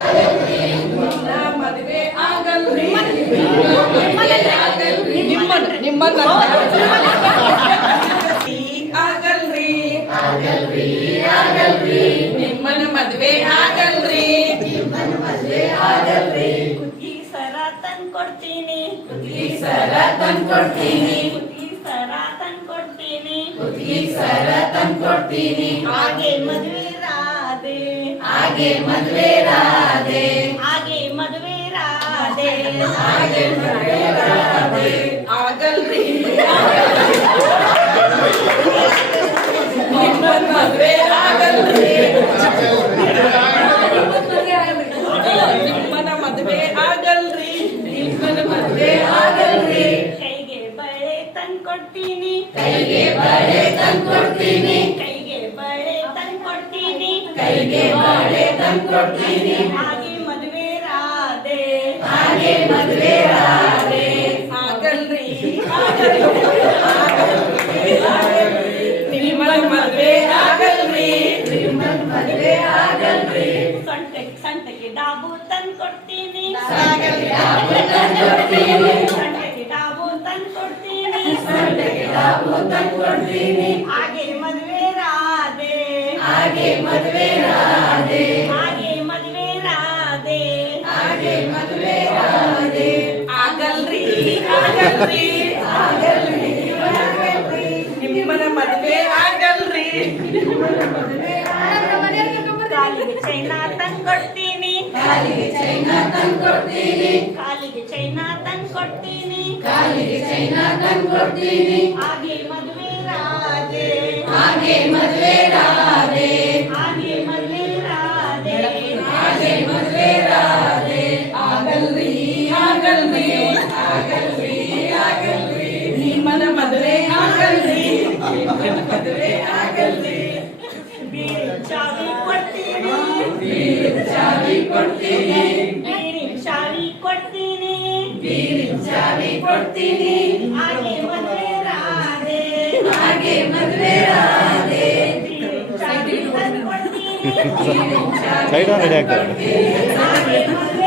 ಮದುವೆ ಆಗಲ್ರಿ ನಿಮ್ಮನ್ನ ಆಗಲ್ರಿ ನಿಮ್ಮನ ಮದುವೆ ಆಗಲ್ರಿ ಕುತ್ತಿಗೆ ಸರ ತಂದ್ಕೊಡ್ತೀನಿ ಕುತ್ತಿಗೆ ಸರ ತಂದ್ಕೊಡ್ತೀನಿ ಕುತ್ತಿಗೆ ಸರ ತಂದ್ಕೊಡ್ತೀನಿ ಹಾಗೆ ಮದುವೆ ರಾಧೆ ಹಾಗೆ ಮದುವೆ ರಾಧೆ ಹಾಗೆ ಮದುವೆ ರಾಧೆ ಹಾಗೆ ಮದುವೆ ರಾಧೆ ಆಗಲ್ರಿ ನಿಮ್ಮನ ಮದುವೆ ಆಗಲ್ರಿ ನಿಮ್ಮನ ಮದುವೆ ಆಗಲ್ರಿ ನಿಮ್ಮನ ಮದುವೆ ಆಗಲ್ರಿ ಕೈಗೆ ಬಳೆ ತಂದ್ಕೊಡ್ತೀನಿ ಕೈಗೆ ಬಳೆ ತಂದ್ಕೊಡ್ತೀನಿ ಕೈಗೆ ಬಳೆ ತಂದ್ಕೊಡ್ತೀನಿ ಕೈಗೆ ಬಳೆ ತಂದ್ಕೊಡ್ತೀನಿ ಹಾಗೆ ಮದುವೆ ರಾಧೆ ಹಾಗೆ ಮದುವೆ ರಾಧೆ ಆಗಲ್ರಿ ನಿಮ್ಮನ ಮದುವೆ ಆಗಲ್ರಿ ನಿಮ್ಮನ ಮದುವೆ ಆಗಲ್ರಿ ಸಂಟಕ್ಕೆ ಡಾಬು ತಂದ್ಕೊಡ್ತೀನಿ ಸಾಗಲಿ ಡಾಬು ತಂದ್ಕೊಡ್ತೀನಿ ಸಂಟಕ್ಕೆ ಡಾಬು ತಂದ್ಕೊಡ್ತೀನಿ ಸಂಟಗೆ ಡಾಬು ತಂದ್ಕೊಡ್ತೀನಿ ಹಾಗೆ ಮದುವೆ ರಾಧೆ ಹಾಗೆ ಮದುವೆ ರಾಧೆ ಹಾಗೆ ಮದುವೆ ರಾಧೆ ಹಾಗೆ ಮದುವೆ ರಾಧೆ ಆಗಲ್ರಿ ಆಗಲ್ರಿ ಆಗಲ್ರಿ ಆಗಲ್ರಿ ನಿಮ್ಮನ ಮದುವೆ ಆಗಲ್ರಿ ನಿಮ್ಮನ ಮದುವೆ ಕಾಲಿಗೆ ಚೈನಾ ತಂದ್ಕೊಡ್ತೀನಿ ಕಾಲಿಗೆ ಚೈನಾ ತಂದ್ಕೊಡ್ತೀನಿ ಕಾಲಿಗೆ ಚೈನಾ ತಂದ್ಕೊಡ್ತೀನಿ ಕಾಲಿಗೆ ಚೈನಾ ತಂದ್ಕೊಡ್ತೀನಿ ಹಾಗೆ ಮದುವೆ ರಾಧೆ ಹಾಗೆ ಮದುವೆ ರಾಧೆ ಹಾಗೆ ಮದುವೆ ರಾಧೆ ಹಾಗೆ ಮದುವೆ ರಾಧೆ ಆಗಲ್ರಿ ಆಗಲ್ರಿ ಆಗಲ್ರಿ ಆಗಲ್ರಿ ನಿಮ್ಮನ ಮದುವೆ ಆಗಲ್ರಿ ನಿಮ್ಮನ ಮದುವೆ ಆಗಲ್ರಿ ಬೀರಿನ ಚಾವಿ ಕೊಡ್ತೀನಿ ಬೀರಿನ ಚಾವಿ ಕೊಡ್ತೀನಿ ಬೀರಿನ ಚಾವಿ ಕೊಡ್ತೀನಿ ಬೀರಿನ ಚಾವಿ ಕೊಡ್ತೀನಿ ಹಾಗೆ ಮದುವೆ ರಾಧೆ ಹಾಗೆ ಮದುವೆ ರಾಧೆ ಬೀರಿನ ಚಾವಿ ತಂದ್ಕೊಡ್ತೀನಿ ಬೀರಿನ ಚಾವಿ ಸೈಡ್ ರೆಡಿ ಆಗ್ತದೆ ಕೊಡ್ತೀನಿ ಹಾಗೆ ಮದುವೆ